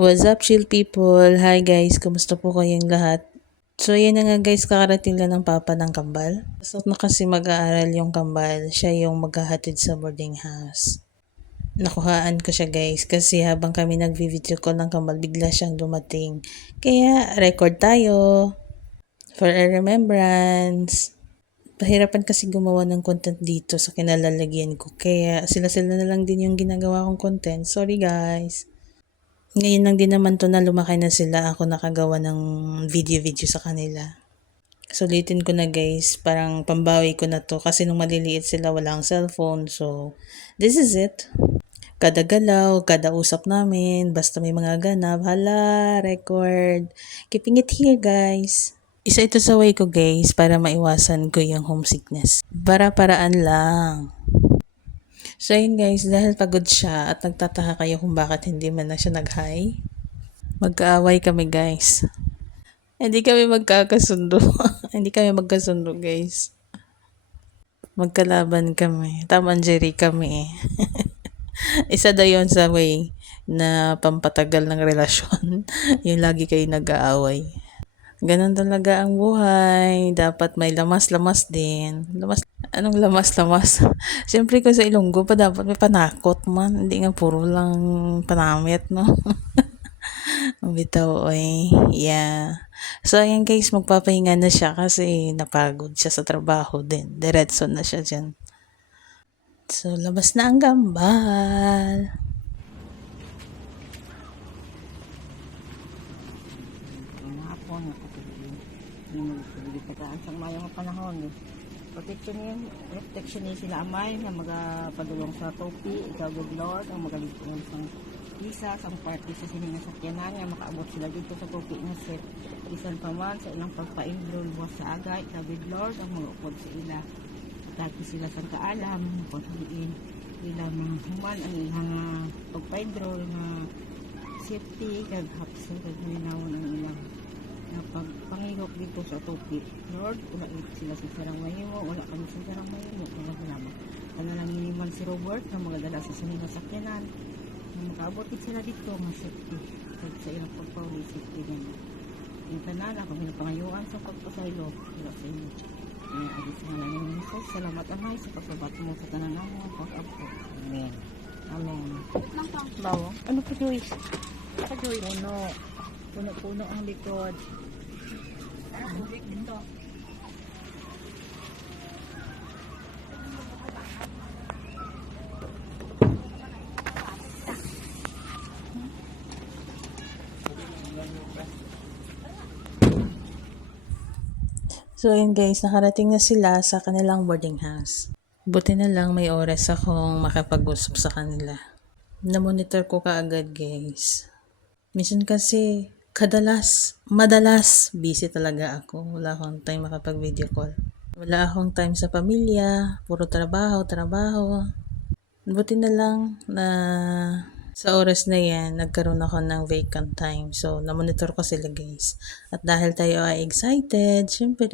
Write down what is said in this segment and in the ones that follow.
What's up, chill people? Hi guys, kumusta po kayong lahat? So yan na nga guys, kakarating lang ng papa ng kambal. So na kasi mag-aaral yung kambal, siya yung maghahatid sa boarding house. Nakuhaan ko siya guys kasi habang kami nag-video call ng kambal, bigla siyang dumating. Kaya record tayo for a remembrance. Pahirapan kasi gumawa ng content dito sa kinalalagyan ko. Kaya sila-sila na lang din yung ginagawa kong content. Sorry guys. Ngayon lang din naman 'to na lumaki na sila, ako nakagawa ng video-video sa kanila. Sulitin ko na guys, parang pambawi ko na 'to kasi nung maliliit sila walang cellphone. So, this is it. Kada galaw, kada usap namin, basta may mga ganap, hala, record. Keeping it here guys. Isa ito sa way ko guys para maiwasan ko yung homesickness. Para-paraan lang. So yun guys, dahil pagod siya at nagtataka kayo kung bakit hindi man na siya nag-hi, magkaaway kami guys. Hindi kami magkakasundo. Hindi kami magkasundo guys. Magkalaban kami. Tom and Jerry kami eh. Isa daw yun sa way na pampatagal ng relasyon. Yung lagi kayo nag-aaway. Ganon talaga ang buhay. Dapat may lamas-lamas din. Anong lamas-lamas? Siyempre kung sa Ilonggo pa dapat may panakot man. Hindi nga puro lang panamit, no? Ang bitaw, oy. Yeah. So, ayan guys, magpapahinga na siya kasi napagod siya sa trabaho din. Diretso na siya dyan. So, labas na ang gambal. Hapon, tagaan sa mayang panahon. Protection niya sila amay na magapadulong sa topi, ikaw good Lord, ang magaligtong sa isa, sa party sa sininga sakyanan nga makaabot sila dito sa topi nga set. Isan pa man sa ilang pagpa-enroll buwas sa agay, ikaw good Lord, ang mga upod sa ila. Taki sila sa kaalam, paghiin ila mga human, ang ilang pagpa-enroll na safety, kag hapsel, kag minawon ang ilang na pagpangihok dito sa topi. Lord, wala sila sa sarang mahimo, wala kami sa sarang mahimo, mga salamat. Kanalang miniman si Robert na magadala sa sinina sakyanan, na makaabot sila dito, mga safety, sa ilang pagpawali, safety din. Yung tanan, ako pinapangayuan sa pagpasaylo, wala sa inyo. Kaya agit sa ngalan ng Jesus, salamat amay sa pagsabat mo sa tanan mo, pag-abot. Amen. Amen. Bawo? Ano pa, Joyce? Pa, Joyce? Puno-puno ang likod. Dito. So, ayan guys, nakarating na sila sa kanilang boarding house. Buti na lang may oras akong makapag-usap sa kanila. Na-monitor ko kaagad guys. Minsan kasi, madalas, busy talaga ako. Wala akong time makapag-video call. Wala akong time sa pamilya, puro trabaho. Buti na lang na sa oras na yan, nagkaroon ako ng vacant time. So, na-monitor ko sila guys. At dahil tayo ay excited, syempre,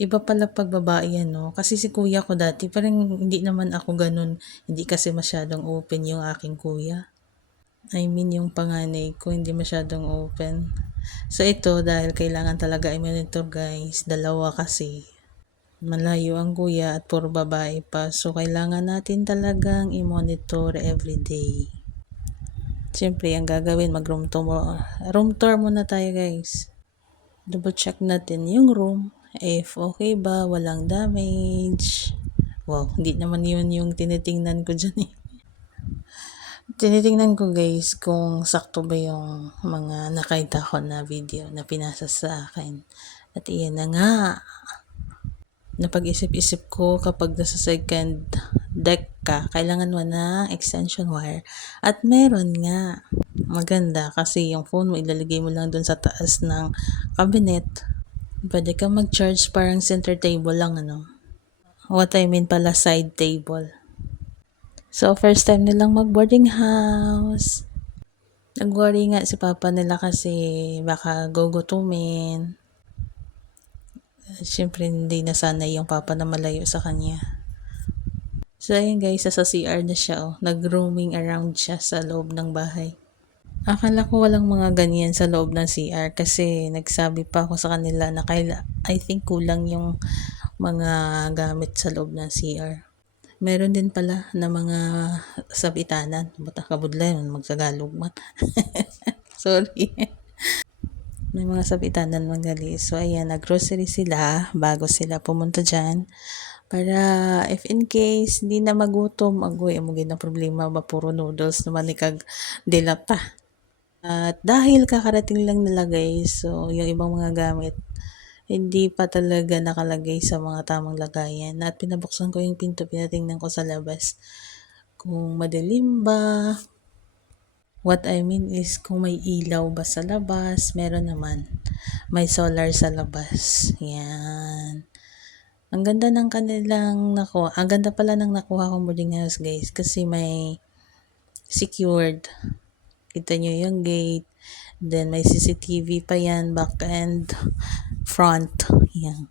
iba pala pag babae yan, no? Kasi si kuya ko dati, parang hindi naman ako ganun. Hindi kasi masyadong open yung aking kuya. I mean, yung panganay ko, hindi masyadong open. So, ito, dahil kailangan talaga i-monitor guys. Dalawa kasi. Malayo ang kuya at puro babae pa. So, kailangan natin talagang i-monitor everyday. Siyempre, ang gagawin, room tour muna tayo guys. Double check natin yung room. If okay ba, walang damage. Wow, hindi naman yun yung tinitingnan ko dyan eh. Tinitingnan ko guys kung sakto ba yung mga nakita ko na video na pinasa sa akin. At iyan na nga. Napag-isip-isip ko kapag nasa second deck ka, kailangan mo ng extension wire. At meron nga. Maganda kasi yung phone mo ilalagay mo lang dun sa taas ng cabinet. Pwede ka mag-charge parang center table lang ano. What I mean pala side table. So first time nilang mag-boarding house. Nag-worry nga si papa nila kasi baka gugutumin. Siyempre hindi nasanay yung papa na malayo sa kanya. So ayun guys, sa CR na siya oh. Nag-roaming around siya sa loob ng bahay. Akala ko walang mga ganyan sa loob ng CR kasi nagsabi pa ako sa kanila na I think kulang yung mga gamit sa loob ng CR. Meron din pala na mga sabitanan. Bata kabudlay man magsagalog man. Sorry. May mga sabitanan magali. So ayan, naggrocery sila bago sila pumunta dyan. Para if in case hindi na magutom, agoy, amugin na problema ba puro noodles naman ni kag dilata. At dahil kakarating lang nila guys, so yung ibang mga gamit, hindi pa talaga nakalagay sa mga tamang lagayan. At pinabuksan ko yung pinto, pinatingnan ko sa labas kung madilim ba. What I mean is kung may ilaw ba sa labas, meron naman. May solar sa labas. Yan. Ang ganda ng kanilang nakuha. Ang ganda pala ng nakuha kong boarding house guys kasi may secured. Kita nyo yung gate. Then may CCTV pa yan, back and front. Yan.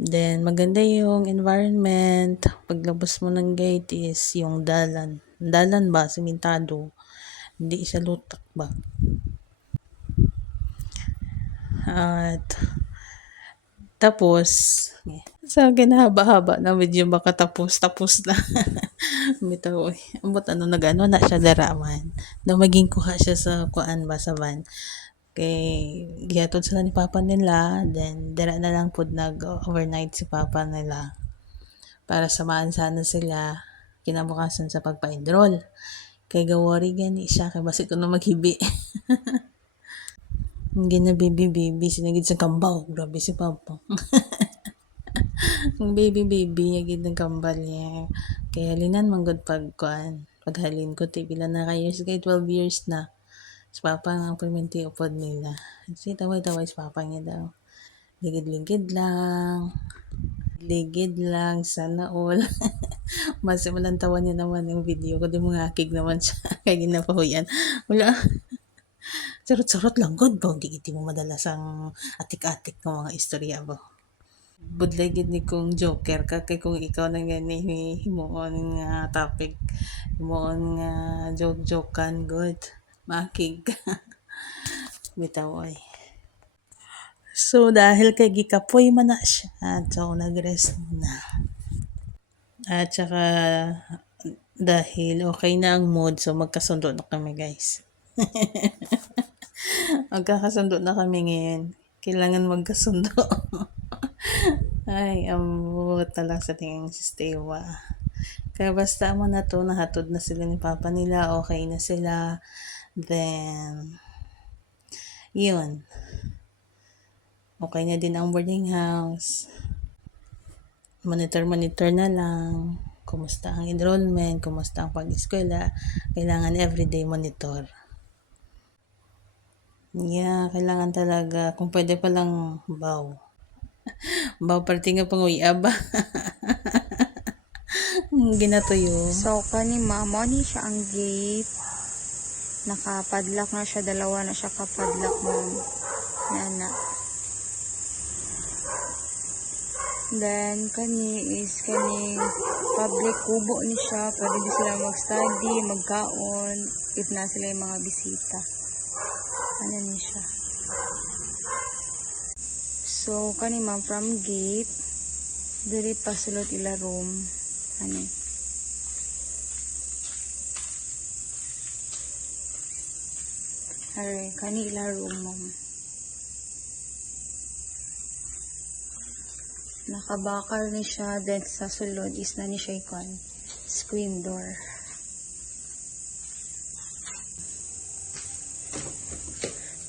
Then maganda yung environment. Paglabas mo ng gate is yung dalan. Dalan ba? Simentado. Hindi siya lutak ba? At tapos, sa ginahaba-haba na medyo baka tapos na. Bitaw, ambot ano nagano na siya daraman. Na maging kuha siya sa kuan ba sa van. Kay gihatod sila ni papa nila, then dara na lang pud nag-overnight si papa nila para samahan sana sila kinabukasan sa pagpa-enroll. Kay gawari gani siya kay basi kuno maghibi. Ang ginabibi sinagid sa kambaw, grabe si papa. Ang baby yagid ng kambal niya. Kaya linan manggod pagkuan. Paghalin ko ti pila na ka years kay 12 years na. Si papa nga perminti upod nila. Si taway si papa niya daw. Ligid-ligid lang. Ligid lang. Sana all. Mas malang tawa niya naman yung video ko. Di mga akig naman siya. Kaya ginapahuyan. Wala. Sarot-sarot lang. Good ba? Hindi mo madalas ang atik-atik ng mga istorya ba? Budlay gid ni kong joker ka kay kung ikaw na gani himuon nga topic himuon nga joke-jokan good makig bitaw ay. So dahil kay gikapoy man na siya so nagrest na. At saka dahil okay na ang mood so magkasundo na kami guys. Magkakasundo na kami ngayon. Kailangan magkasundo. Ay, ambot na lang sa tingin si Stewa. Kaya basta mo na to, nahatod na sila ni papa nila, okay na sila. Then, yun. Okay na din ang boarding house. Monitor na lang. Kumusta ang enrollment, kumusta ang pag-eskwela. Kailangan everyday monitor. Yeah, kailangan talaga. Kung pwede pa lang, baw. Baw party nga panguya ba? Ginatuyo. So, kani mama ni siya ang gate. Nakapadlock na siya. Dalawa na siya kapadlock mo. Nana. Then, kani is kani public kubo ni siya. Pwede di sila mag-study, magkaon. If na sila yung mga bisita. Ano ni siya. So, kani ma'am from gate. Diri pasulot ila room. Ano. Are, kani ila room ma'am. Nakabakar ni siya. Then, sa sulod is na ni siya ikon. Screen door.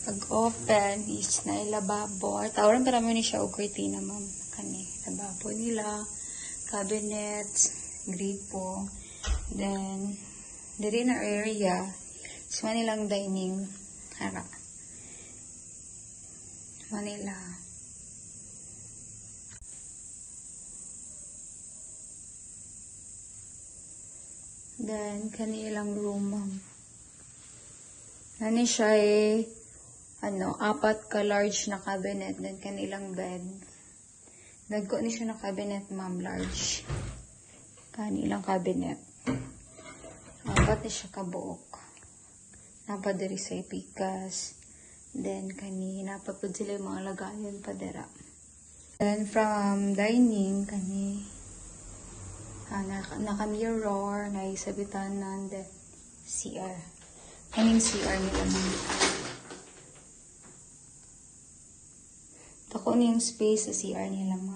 Pag-open is na ilababo. Tawaran para mo ni siya og kurtina ma'am. Kani, lababo nila. Cabinet. Gripo. Then, diri na area. Is Manilang dining. Hara. Manila. Then, kanilang room, ma'am. Nani siya apat ka large na cabinet. Then, kanilang bed. Nagko ni siya na cabinet, ma'am, large. Kanilang cabinet. Apat ni siya kabuok. napadiri sa ipikas. Then, kani, napapod sila yung mga lagayan padara. Then, from dining, kani, naka-mirror, naisabitan ng the CR. Kaning CR nila ma'am. Tako na yung space sa CR nila ma'am.